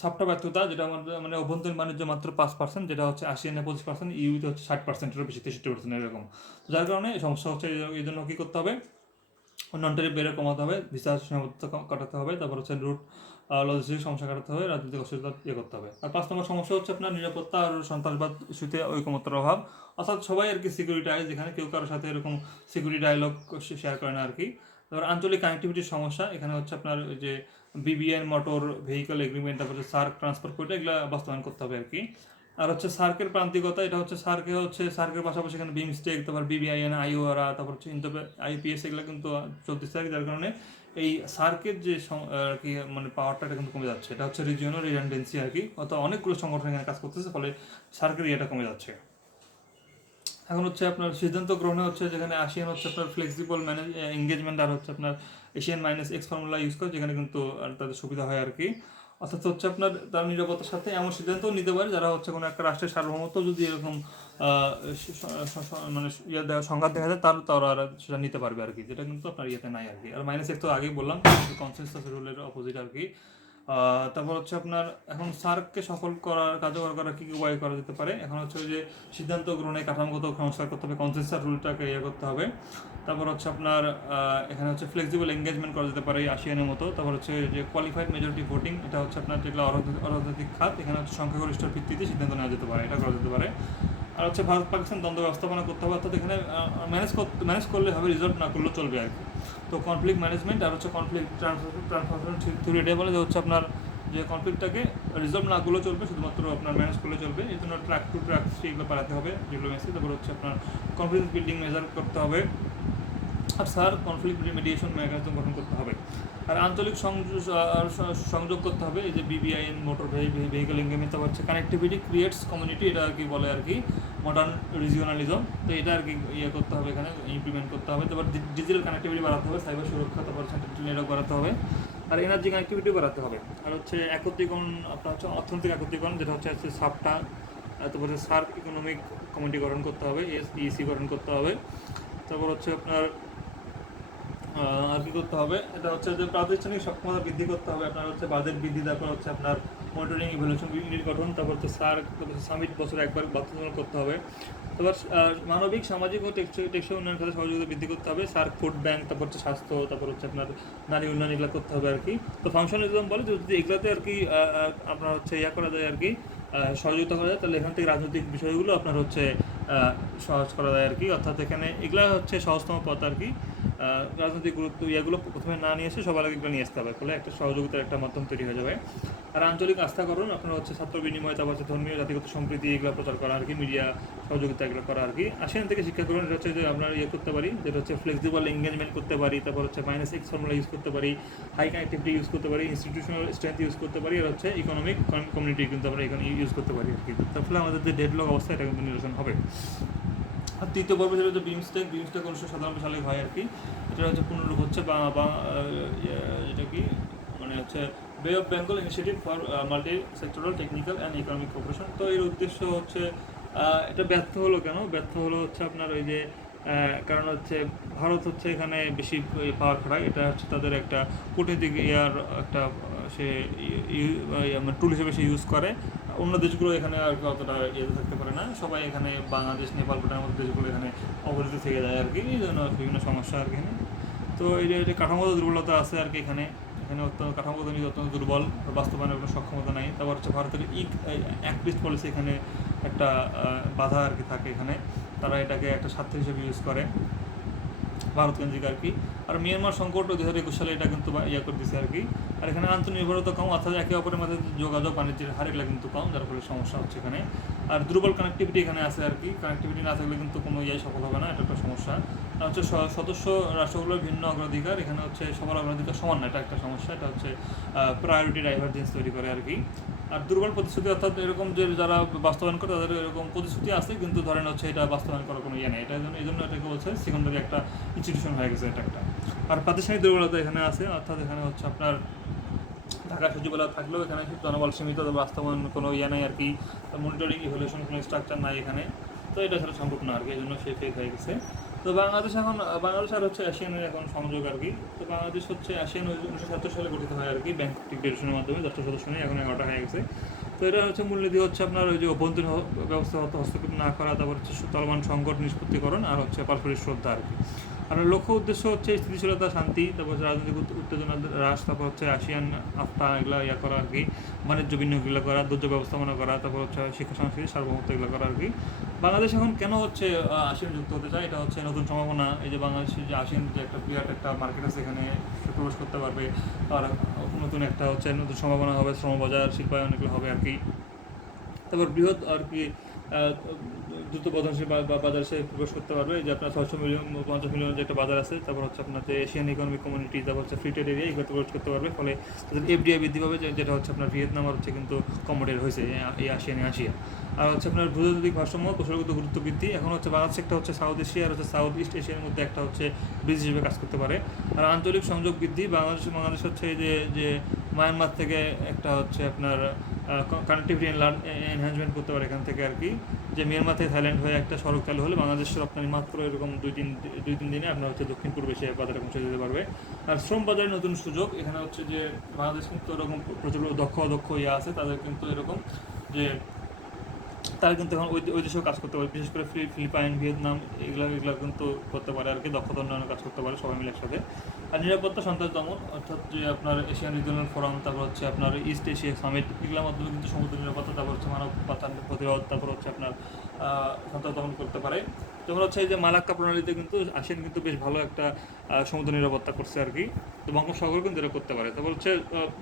সাপটা ব্যর্থতা, যেটা আমাদের মানে অভ্যন্তরীণ বাণিজ্য মাত্র 5%, যেটা হচ্ছে ASEAN-এ 25%, ইউতে হচ্ছে 60%-এরও বেশি, 63% এরকম। তো যার কারণে সমস্যা হচ্ছে, এই জন্য কী করতে হবে, নন ট্যারিফ ব্যারিয়ার কমাতে হবে, ভিসা সীমাবদ্ধতা কাটাতে হবে, তারপর হচ্ছে রুট লজিস্টিক সমস্যা কাটাতে হবে, রাজনৈতিক অস্থিরতা করতে হবে। আর 5 নম্বর সমস্যা হচ্ছে আপনার নিরাপত্তা আর সন্ত্রাসবাদ ইস্যুতে ঐকমত্যের অভাব, অর্থাৎ সবাই আর কি সিকিউরিটাইজ, যেখানে কেউ কারোর সাথে এরকম সিকিউরিটি ডায়ালগ শেয়ার করে না আর কি। তারপর আঞ্চলিক কানেক্টিভিটির সমস্যা, এখানে হচ্ছে আপনার ওই যে BBN মোটর ভেহিকল এগ্রিমেন্ট, তারপর হচ্ছে সার্ক ট্রান্সপোর্ট কোটা, এগুলো বাস্তবায়ন করতে হবে আর কি। আর হচ্ছে সার্কের প্রান্তিকতা, এটা হচ্ছে সার্কের পাশাপাশি এখানে বিমস্টেক, তারপর BBIN, IORA, তারপর হচ্ছে IPS, এগুলো কিন্তু চলতেছে আর কি। যার কারণে এই সার্কের যে আর কি মানে পাওয়ারটা, এটা কিন্তু কমে যাচ্ছে। এটা হচ্ছে রিজিওনাল রিডান্ডেন্সি আর কি, অর্থাৎ অনেকগুলো সংগঠন এখানে কাজ করতেছে, ফলে সার্কের ইয়েটা কমে যাচ্ছে। এখন হচ্ছে আপনার সিদ্ধান্ত গ্রহণে হচ্ছে, যেখানে ASEAN হচ্ছে আপনার ফ্লেক্সিবল এঙ্গেজমেন্ট, আর হচ্ছে আপনার এশিয়ান -X ফর্মুলা ইউজ করে, যেখানে কিন্তু তাদের সুবিধা হয় আর কি। অর্থাৎ হচ্ছে আপনার তার নিরাপত্তার সাথে এমন সিদ্ধান্তও নিতে পারে যারা হচ্ছে কোনো একটা রাষ্ট্রের সার্বভৌমত্ব যদি এরকম মানে সংঘাত দেখা যায়, তারা সেটা নিতে পারবে আর কি, যেটা কিন্তু আপনার ইয়েতে নাই আর কি। আর -X তো আগেই বললাম, কনসেনসাস রুলের অপোজিট আর কি। তারপর হচ্ছে আপনার এখন সার্ককে সফল করার, কার্যকর করার কী কী উপায় করা যেতে পারে। এখন হচ্ছে ওই যে সিদ্ধান্ত গ্রহণে কাঠামোগত সংস্কার করতে হবে, কনসেনসাস রুলটাকে করতে হবে। তারপর হচ্ছে আপনার এখানে হচ্ছে ফ্লেক্সিবল এঙ্গেজমেন্ট করা যেতে পারে ASEAN-এর মতো। তারপর হচ্ছে যে কোয়ালিফাইড মেজরিটি ভোটিং, এটা হচ্ছে আপনার যেগুলো অরাজনৈতিক খাত, এখানে হচ্ছে সংখ্যাগরিষ্ঠের ভিত্তিতে সিদ্ধান্ত নেওয়া যেতে পারে, এটা করা যেতে পারে। আর হচ্ছে ভারত পাকিস্তান দ্বন্দ্ব ব্যবস্থাপনা করতে হবে, অর্থাৎ এখানে ম্যানেজ করলে হবে, রিজল্ট না করলেও চলবে আর কি। তো কনফ্লিক্ট ম্যানেজমেন্ট আর হচ্ছে কনফ্লিক্ট ট্রান্সফরমেশন থিওরি, এটাই বলে যে হচ্ছে আপনার যে কনফ্লিক্টটাকে রিজলভ না করলেও চলবে, শুধুমাত্র আপনার ম্যানেজ করলে চলবে। এই জন্য ট্র্যাক টু ট্র্যাক এগুলো পাঠাতে হবে, যেগুলো মেসেজ। তারপর হচ্ছে আপনার কনফিডেন্স বিল্ডিং মেজার করতে হবে। আর কনফ্লিক্ট রিমিডিয়েশন মেকানিজম গঠন করতে হবে। আর আঞ্চলিক সংযোগ করতে হবে, এই যে BBIN মোটর ভেহিকল এঙ্গেজমেন্ট। তারপর হচ্ছে কানেক্টিভিটি ক্রিয়েটস কমিউনিটি, এটা আর কি বলে আর কি মডার্ন রিজিওনালিজম। তো এটা আর কি করতে হবে, এখানে ইমপ্লিমেন্ট করতে হবে। তারপর ডিজিটাল কানেক্টিভিটি বাড়াতে হবে, সাইবার সুরক্ষা, তারপর সেন্ট্রাল নেটওয়ার্ক বাড়াতে হবে, আর এনার্জি কানেক্টিভিটি বাড়াতে হবে। আর হচ্ছে একত্রীকরণ, আপনার হচ্ছে অর্থনৈতিক একত্রীকরণ, যেটা হচ্ছে সাপটা। তারপরে সার্ক ইকোনমিক কমিটি গঠন করতে হবে, SEC গঠন করতে হবে। তারপর হচ্ছে আপনার আর কি করতে হবে, এটা হচ্ছে যে প্রাতিষ্ঠানিক সক্ষমতা বৃদ্ধি করতে হবে, আপনার হচ্ছে বাজেট বৃদ্ধি, তারপর হচ্ছে আপনার মনিটরিং ইভ্যালুয়েশন ইউনিট গঠন, তারপর হচ্ছে সামিট বছরে একবার বাধ্যতামূলক করতে হবে। তারপর মানবিক, সামাজিক ও টেকসই উন্নয়ন খাতে সহযোগিতা বৃদ্ধি করতে হবে, সার্ক ফুড ব্যাংক, তারপর হচ্ছে স্বাস্থ্য, তারপর হচ্ছে আপনার নারী উন্নয়ন, এগুলো করতে হবে আর কি। তো ফাংশনালিজম বলে যদি এগুলাতে আর কি আপনার হচ্ছে ইয়া করা যায় আর কি, সহযোগিতা করা যায়, তাহলে এখান থেকে রাজনৈতিক বিষয়গুলো আপনার হচ্ছে সহজ করা যায় আর কি। অর্থাৎ এখানে এগুলা হচ্ছে সহজতম পথ আর কি। রাজনৈতিক গুরুত্ব ইয়াগুলো প্রথমে না নিয়ে এসে সবার আগে এগুলো নিয়ে আসতে হবে, ফলে একটা সহযোগিতার একটা মাধ্যম তৈরি হয়ে যাবে। আর আঞ্চলিক আস্থাকরণ, আপনার হচ্ছে ছাত্র বিনিময়, তারপর হচ্ছে ধর্মীয় জাতিগত সম্প্রীতি, এগুলো প্রচার করা আর কি, মিডিয়া সহযোগিতা এগুলো করা আর কি। আসিয়ান থেকে শিক্ষা গ্রহণ, এটা হচ্ছে যে আমরা ইয়ে করতে পারি, যেটা হচ্ছে ফ্লেক্সিবল এঙ্গেজমেন্ট করতে পারি, তারপর হচ্ছে -X ফর্মুলা ইউজ করতে পারি, হাই কানেক্টিভিটি ইউজ করতে পারি, ইনস্টিটিউশনাল স্ট্রেংথ ইউজ করতে পারি, আর হচ্ছে ইকোনমিক কমিউনিটি কিন্তু আমরা এখানে ইউজ করতে পারি আর কি। তার ফলে আমাদের যে ডেডলক অবস্থা এটা কিন্তু নিরসন হবে। আর তৃতীয় পর্ব সেটা হচ্ছে বিমস্টেক 1997 সালে হয় আর কি। এটা হচ্ছে পুনরূপ হচ্ছে যেটা কি মানে হচ্ছে বে of Bengal initiative for multi sectoral technical and economic cooperation. তো এর উদ্দেশ্য হচ্ছে এটা ব্যর্থ হলো কেন? ব্যর্থ হলো হচ্ছে আপনার ওই যে কারণ হচ্ছে ভারত হচ্ছে এখানে বেশি পাওয়ার খাটায়, এটা হচ্ছে তাদের একটা কূটনৈতিক ইয়ার একটা সে টুল হিসেবে সে ইউজ করে। অন্য দেশগুলো এখানে আর কি অতটা ইয়ে থাকতে পারে না, সবাই এখানে বাংলাদেশ, নেপাল, ভুটানের মতো দেশগুলো এখানে অবহেলিত থেকে যায় আর কি, এই জন্য বিভিন্ন সমস্যা আর কি এখানে। তো এই যে কাঠামোগত দুর্বলতা আছে আর কি এখানে, এখানে অত্যন্ত কাঠামোগত নীতি অত্যন্ত দুর্বল, বাস্তবায়নের কোনো সক্ষমতা নাই। তারপর হচ্ছে ভারতের অ্যাক্ট লিস্ট পলিসি এখানে একটা বাধা আর কি থাকে এখানে, তারা এটাকে একটা স্বার্থ হিসেবে ইউজ করে ভারতকেন্দ্রিক আর কি। আর মিয়ানমার সংকট 2021 সালে এটা কিন্তু ইয়ে করে দিচ্ছে আর কি। আর এখানে আন্তনির্ভরতা কম, অর্থাৎ একে অপরের মধ্যে যোগাযোগ বাণিজ্যের হার এগুলো কিন্তু কম, যার ফলে সমস্যা হচ্ছে এখানে। আর দুর্বল কানেক্টিভিটি এখানে আছে আর কি, কানেক্টিভিটি না থাকলে কিন্তু কোনো ইয়ে সফল হবে না, এটা একটা সমস্যা। আর হচ্ছে সদস্য রাষ্ট্রগুলোর ভিন্ন অগ্রাধিকার, এখানে হচ্ছে সবার অগ্রাধিকার সমান না, এটা একটা সমস্যা, এটা হচ্ছে প্রায়োরিটি ডাইভারজেন্স তৈরি করে আর কি। আর দুর্বল প্রতিশ্রুতি, অর্থাৎ এরকম যে যারা বাস্তবায়ন করে তাদের এরকম প্রতিশ্রুতি আছে কিন্তু ধরেন হচ্ছে এটা বাস্তবায়ন করার কোনো ইয়ে নেই, এটা এই জন্য এটাকে বলছে সেকেন্ডারি একটা ইনস্টিটিউশন হয়ে গেছে এটা একটা। আর প্রাতিষ্ঠানিক দুর্বলতা এখানে আছে, অর্থাৎ এখানে হচ্ছে আপনার ঢাকা সচিবালয় থাকলেও এখানে জনবল সীমিত, বাস্তবায়ন কোনো ইয়ে নেই আর কি, মনিটরিং ইভ্যালুয়েশন কোনো স্ট্রাকচার নাই এখানে, তো এটা আসলে সম্ভব না আর কি, এই জন্য সে ফেক হয়ে গেছে। তো বাংলাদেশ এখন, বাংলাদেশ আর হচ্ছে এশিয়ানের এখন সংযোগ আর কি। তো বাংলাদেশ হচ্ছে এশিয়ান 1970 সালে গঠিত হয় আর কি, ব্যাংকিং ফেডারেশনের মাধ্যমে 10টা সদস্য নিয়ে এখন 11টা হয়ে গেছে। তো এটা হচ্ছে মূলনীতি হচ্ছে আপনার ওই যে অভ্যন্তরীণ ব্যবস্থাগত হস্তক্ষেপ না করা, তারপর হচ্ছে চলমান সংকট নিষ্পত্তিকরণ, আর হচ্ছে পারস্পরিক শ্রদ্ধা আর কি। আর লক্ষ্য উদ্দেশ্য হচ্ছে স্থিতিশীলতা, শান্তি, তারপর হচ্ছে রাজনৈতিক উত্তেজনা হ্রাস, তারপর হচ্ছে আসিয়ান আফতা এগুলো ইয়া করা আর কি, বাণিজ্য বিনিয়োগগুলো করা, দুর্যোগ ব্যবস্থাপনা করা, তারপর হচ্ছে শিক্ষা সংস্কৃতি সার্বভৌমত্ব এগুলো করা আর কি। বাংলাদেশ এখন কেন হচ্ছে আসিয়ান যুক্ত হতে চায়, এটা হচ্ছে নতুন সম্ভাবনা, এই যে বাংলাদেশের যে আসিয়ান যে একটা বিরাট একটা মার্কেট আছে এখানে সে প্রবেশ করতে পারবে, আর নতুন একটা হচ্ছে নতুন সম্ভাবনা হবে, শ্রমবাজার, শিল্পায়ন এগুলো হবে আর কি। তারপর বৃহৎ আর কি দ্রুত বর্ধনশীল বাজার সে প্রবেশ করতে পারবে, যে আপনার 650 মিলিয়ন যে একটা বাজার আছে, তারপর হচ্ছে আপনার যে এশিয়ান ইকোনমিক কমিউনিটি, তারপর হচ্ছে ফ্রি ট্রেড এরিয়া, এগুলোতে প্রবেশ করতে পারবে, ফলে তাদের এফডিআই বৃদ্ধি পাবে, যেটা হচ্ছে আপনার ভিয়েতনাম আর হচ্ছে কিন্তু কমোডের হয়েছে এই আসিয়ানে আসিয়া। আর হচ্ছে আপনার ভূরাজনৈতিক ভারসাম্য, কৌশলগত গুরুত্ব বৃদ্ধি, এখন হচ্ছে বাংলাদেশ একটা হচ্ছে সাউথ এশিয়া আর হচ্ছে সাউথ ইস্ট এশিয়ার মধ্যে একটা হচ্ছে ব্রিজ হিসেবে কাজ করতে পারে। আর আঞ্চলিক সংযোগ বৃদ্ধি, বাংলাদেশ হচ্ছে যে মায়ানমার থেকে একটা হচ্ছে আপনার কানেক্টিভিটি এনহ্যান্সমেন্ট করতে পারে এখান থেকে আর কি, যে মিয়ানমার থেকে থাইল্যান্ড হয়ে একটা সড়ক চালু হলে বাংলাদেশের রপ্তানি মাত্র এরকম 2-3 দিনে আপনার হচ্ছে দক্ষিণ পূর্ব এশিয়া বাজারে পৌঁছে যেতে পারবে। আর শ্রম বাজারে নতুন সুযোগ, এখানে হচ্ছে যে বাংলাদেশ কিন্তু এরকম প্রচুর দক্ষ ইয়ে আছে, তাদের কিন্তু এরকম যে তারা কিন্তু এখন ওই দেশেও কাজ করতে পারে, বিশেষ করে ফিলিপাইন, ভিয়েতনাম এগুলো কিন্তু করতে পারে আর কি, দক্ষতা উন্নয়নের কাজ করতে পারে সবাই মিলে একসাথে। আর নিরাপত্তা, সন্ত্রাস দমন, অর্থাৎ যে আপনার এশিয়ান রিজিওনাল ফোরাম, তারপর হচ্ছে আপনার ইস্ট এশিয়া সামিট, এগুলোর মাধ্যমে কিন্তু সমুদ্র নিরাপত্তা, তারপর হচ্ছে মানব পাচার প্রতিরোধ, তারপর হচ্ছে আপনার সন্ত্রাস দমন করতে পারে। যেমন হচ্ছে এই যে মালাক্কা প্রণালীতে কিন্তু আসিয়ান কিন্তু বেশ ভালো একটা সমুদ্র নিরাপত্তা করছে আর কি, তো বঙ্গোপসাগর কিন্তু এটা করতে পারে। তারপর হচ্ছে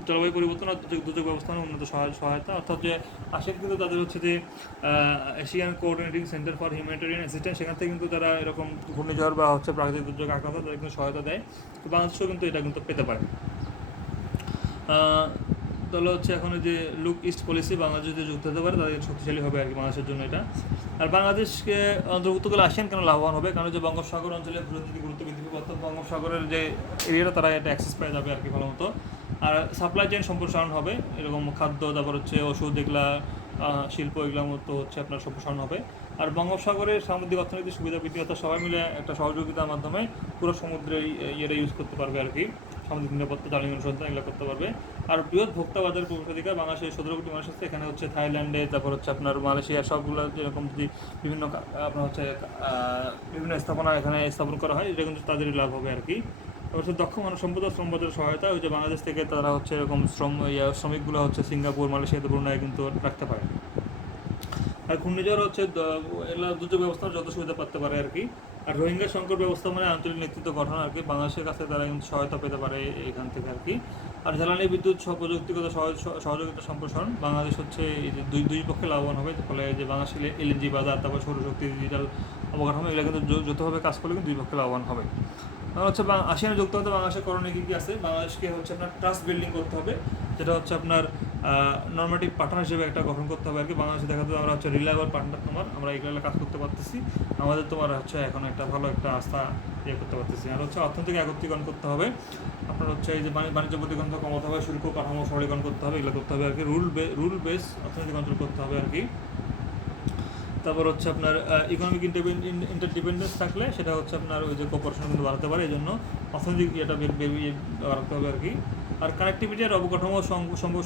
জলবায়ু পরিবর্তন আর দুর্যোগ ব্যবস্থাপনা উন্নত সহায়তা, অর্থাৎ যে আসিয়ান কিন্তু তাদের হচ্ছে যে Asian coordinating centre for humanitarian assistance, সেখান থেকে কিন্তু তারা এরকম ঘূর্ণিঝড় বা হচ্ছে প্রাকৃতিক দুর্যোগ আক্রান্ত তাদের কিন্তু সহায়তা দেয়, তো বাংলাদেশেও কিন্তু এটা কিন্তু পেতে পারে। তাহলে হচ্ছে এখন যে লুক ইস্ট পলিসি বাংলাদেশ যদি যুক্ত হতে পারে তাদের শক্তিশালী হবে আর কি বাংলাদেশের জন্য এটা। আর বাংলাদেশকে অন্তর্ভুক্ত করলে আসিয়ান কেন লাভবান হবে, কারণ যে বঙ্গোপসাগর অঞ্চলে ভূরাজনৈতিক গুরুত্ব বৃদ্ধি পাবে, অর্থাৎ বঙ্গোপসাগরের যে এরিয়াটা তারা এটা অ্যাক্সেস পেয়ে যাবে আর কি ভালো মতো। আর সাপ্লাই চেইন সম্প্রসারণ হবে, এরকম খাদ্য, তারপর হচ্ছে ওষুধ, এগুলা শিল্প, এগুলোর মতো হচ্ছে আপনার সম্প্রসারণ হবে। আর বঙ্গোপসাগরের সামুদ্রিক অর্থনৈতিক সুবিধা বৃদ্ধি, অর্থাৎ সবাই মিলে একটা সহযোগিতার মাধ্যমে পুরো সমুদ্রের ইয়েটা ইউজ করতে পারবে আর কি, সামুদ্রিক নিরাপত্তা, জ্বালানি অনুসন্ধান এগুলো করতে পারবে। আর বৃহৎ ভোক্তা বাজার প্রবেশাধিকার, বাংলাদেশের 17 কোটি মানুষ আছে, এখানে হচ্ছে থাইল্যান্ডে, তারপর হচ্ছে আপনার মালয়েশিয়া, সবগুলো যেরকম যদি বিভিন্ন আপনার হচ্ছে বিভিন্ন স্থাপনা এখানে স্থাপন করা হয়, এটা কিন্তু তাদেরই লাভ হবে আর কি। অবশ্য দক্ষ মানব সম্পদ ও শ্রম বাজারের সহায়তা, ওই যে বাংলাদেশ থেকে তারা হচ্ছে এরকম শ্রমিকগুলো হচ্ছে সিঙ্গাপুর, মালয়েশিয়াতে ব্রুনাই কিন্তু রাখতে পারে। আর ঘূর্ণিঝড় হচ্ছে এগুলো দুর্যোগ ব্যবস্থার যত সুবিধা পাতে পারে আর কি। আর রোহিঙ্গা সংকট ব্যবস্থাপনায় আঞ্চলিক নেতৃত্ব গঠন আর কি, বাংলাদেশের কাছে তারা কিন্তু সহায়তা পেতে পারে এখান থেকে আর কি। আর জ্বালানি বিদ্যুৎ প্রযুক্তিগত সহযোগিতা সম্প্রসারণ, বাংলাদেশ হচ্ছে এই যে দুই পক্ষে লাভবান হবে, ফলে যে বাংলাদেশের এলএনজি বাজার, তারপর সৌরশক্তি, ডিজিটাল অবকাঠামো, এগুলো কিন্তু যৌথভাবে কাজ করলে কিন্তু দুই পক্ষে লাভবান হবে। আর হচ্ছে আসিয়ানে যুক্ত হতে বাংলাদেশের করণীয় কী কী আছে, বাংলাদেশকে হচ্ছে আপনার ট্রাস্ট বিল্ডিং করতে হবে, যেটা হচ্ছে আপনার নর্মেটিভ পার্টনার হিসেবে একটা গঠন করতে হবে আর কি। বাংলাদেশে দেখা যায় আমরা হচ্ছে রিলায়েবল পার্টনার, আমরা এগুলো কাজ করতে পারতেছি, আমাদের হচ্ছে এখন একটা ভালো একটা আস্থা করতে পারতেছি। আর হচ্ছে অর্থনৈতিক একত্রীকরণ করতে হবে, আপনার হচ্ছে এই যে বাণিজ্য প্রতিবন্ধক কমাতে হবে, শুল্ক কাঠামো সরলীকরণ করতে হবে, এগুলো করতে হবে আর কি। রুল বেস অর্থনৈতিক কন্ট্রোল করতে হবে আর কি। তারপর হচ্ছে আপনার ইকোনমিক ইন্টারডিপেন্ডেন্স থাকলে সেটা হচ্ছে আপনার ওই যে কোঅপারেশন কিন্তু বাড়াতে পারে, এই জন্য অর্থনৈতিক ইয়েটা বাড়াতে হবে আর কি। আর কানেক্টিভিটি আর অবকাঠামো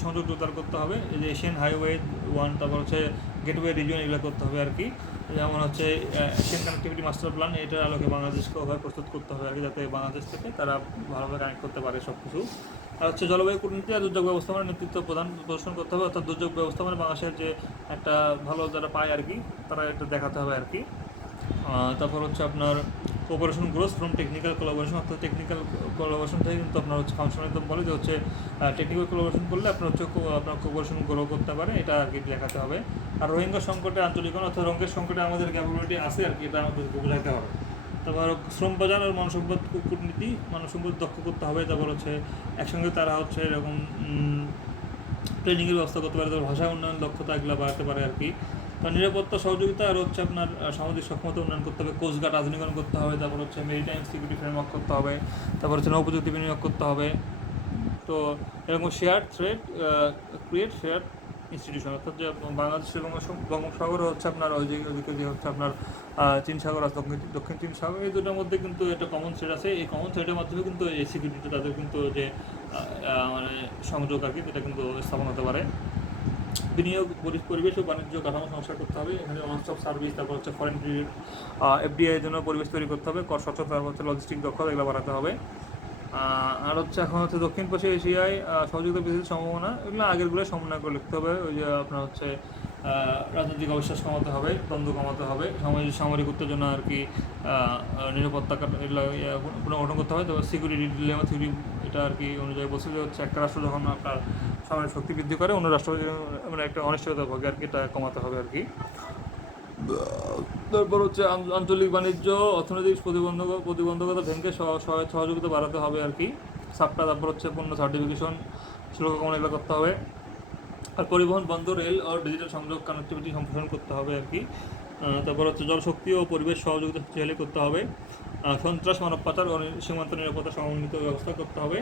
সংযোগ জোরদার করতে হবে, এই যে এশিয়ান হাইওয়ে 1, তারপর হচ্ছে গেটওয়ে রিজিয়ন, এগুলো করতে হবে আর কি। যেমন হচ্ছে এশিয়ান কানেক্টিভিটি মাস্টার প্ল্যান, এটার আলোকে বাংলাদেশকে ওভাবে প্রস্তুত করতে হবে আর কি, যাতে বাংলাদেশ থেকে তারা ভালোভাবে কানেক্ট করতে পারে সব কিছু। আর হচ্ছে জলবায়ু কূটনীতি আর দুর্যোগ ব্যবস্থাপনার নেতৃত্ব প্রদর্শন করতে হবে, অর্থাৎ দুর্যোগ ব্যবস্থাপনা বাংলাদেশের যে একটা ভালো যারা পায় আর কি, তারা এটা দেখাতে হবে আর কি। তারপর হচ্ছে আপনার cooperation growth from technical collaboration, অর্থাৎ টেকনিক্যাল কোলাবোরেশন থেকে কিন্তু আপনার হচ্ছে ফাংশনের তো বলে যে হচ্ছে টেকনিক্যাল কোলাবোরেশন করলে আপনার হচ্ছে আপনার কোঅপারেশন গ্রো করতে পারে, এটা আর কি দেখাতে হবে। আর রোহিঙ্গা সংকটে আঞ্চলিকরণ, অর্থাৎ রোহিঙ্গা সংকটে আমাদের ক্যাপাবিলিটি আছে আর কি, এটা আমাদেরকে বোঝাতে হবে। তারপর শ্রম বাজার আর মানব সম্পদ কূটনীতি, মানব সম্পদ দক্ষ করতে হবে। তারপর হচ্ছে একসঙ্গে তারা হচ্ছে এরকম ট্রেনিংয়ের ব্যবস্থা করতে পারে, তারপর ভাষা উন্নয়ন দক্ষতা এগুলো বাড়াতে পারে আর কি। তার নিরাপত্তা সহযোগিতা আর হচ্ছে আপনার সামাজিক সক্ষমতা উন্নয়ন করতে হবে, কোস্টগার্ড আধুনিকরণ করতে হবে, তারপর হচ্ছে মেরিটাইম সিকিউরিটি ফ্রেমওয়ার্ক করতে হবে, তারপর হচ্ছে নৌপ্রযুক্তি বিনিয়োগ করতে হবে। তো এরকম ক্রিয়েট শেয়ার ইনস্টিটিউশন, অর্থাৎ যে বাংলাদেশের বঙ্গোপসাগর হচ্ছে আপনার ওইদিকে যে হচ্ছে আপনার চীন সাগর আর দক্ষিণ চীন সাগর, এই দুটোর মধ্যে কিন্তু একটা কমন থ্রেড আছে, এই কমন থ্রেডের মাধ্যমে কিন্তু এই সিকিউরিটি তাদের কিন্তু যে মানে সংযোগ আর কি, এটা কিন্তু স্থাপন হতে পারে। বিনিয়োগ, পরিবেশ ও বাণিজ্য কাঠামো সংস্কার করতে হবে, এখানে ওয়ান স্টপ সার্ভিস, তারপর হচ্ছে ফরেন এফডিআই এর জন্য পরিবেশ তৈরি করতে হবে, কর স্বচ্ছতা, তারপর হচ্ছে লজিস্টিক দক্ষতা এগুলো বাড়াতে হবে। আর হচ্ছে এখন হচ্ছে দক্ষিণ পশ্চিম এশিয়ায় সহযোগিতা বৃদ্ধির সম্ভাবনা, এগুলো আগেরগুলো সমন্বয় করে লিখতে হবে। ওই যে আপনার হচ্ছে রাজনৈতিক অবিশ্বাস কমাতে হবে, দ্বন্দ্ব কমাতে হবে, সামরিক উত্তেজনা আর কি, নিরাপত্তা এগুলো পুনর্গঠন করতে হবে। তারপর সিকিউরিটি ডিলেমা থিওরি, এটা আর কি অনুযায়ী বলছে যে হচ্ছে একটা রাষ্ট্র যখন আপনার সামরিক শক্তি বৃদ্ধি করে, অন্য রাষ্ট্র মানে একটা অনিশ্চয়তা ভোগে আর কি, এটা কমাতে হবে আর কি। তারপর হচ্ছে আঞ্চলিক বাণিজ্য, অর্থনৈতিক প্রতিবন্ধকতা ভেঙে সহযোগিতা বাড়াতে হবে আর কি, সাপটা। তারপর হচ্ছে পণ্য সার্টিফিকেশন, শুল্ক কমানো এগুলো করতে হবে। আর পরিবহন, বন্দর, রেল ও ডিজিটাল সংযোগ কানেক্টিভিটি সম্প্রসারণ করতে হবে আর কি। তারপর হচ্ছে জলশক্তি ও পরিবেশ সহযোগিতা শক্তিশালী করতে হবে। সন্ত্রাস, মানব পাচার ও সীমান্ত নিরাপত্তা সমন্বিত ব্যবস্থা করতে হবে।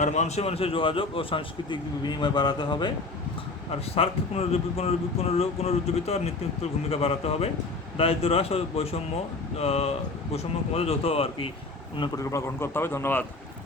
আর মানুষের যোগাযোগ ও সাংস্কৃতিক বিনিময় বাড়াতে হবে। আর সার্ক পুনরুজ্জীবিত আর নেতৃত্বের ভূমিকা বাড়াতে হবে। দারিদ্র হ্রাস ও বৈষম্য কমাতে যৌথ আর কি উন্নয়ন পরিকল্পনা গ্রহণ করতে হবে। ধন্যবাদ।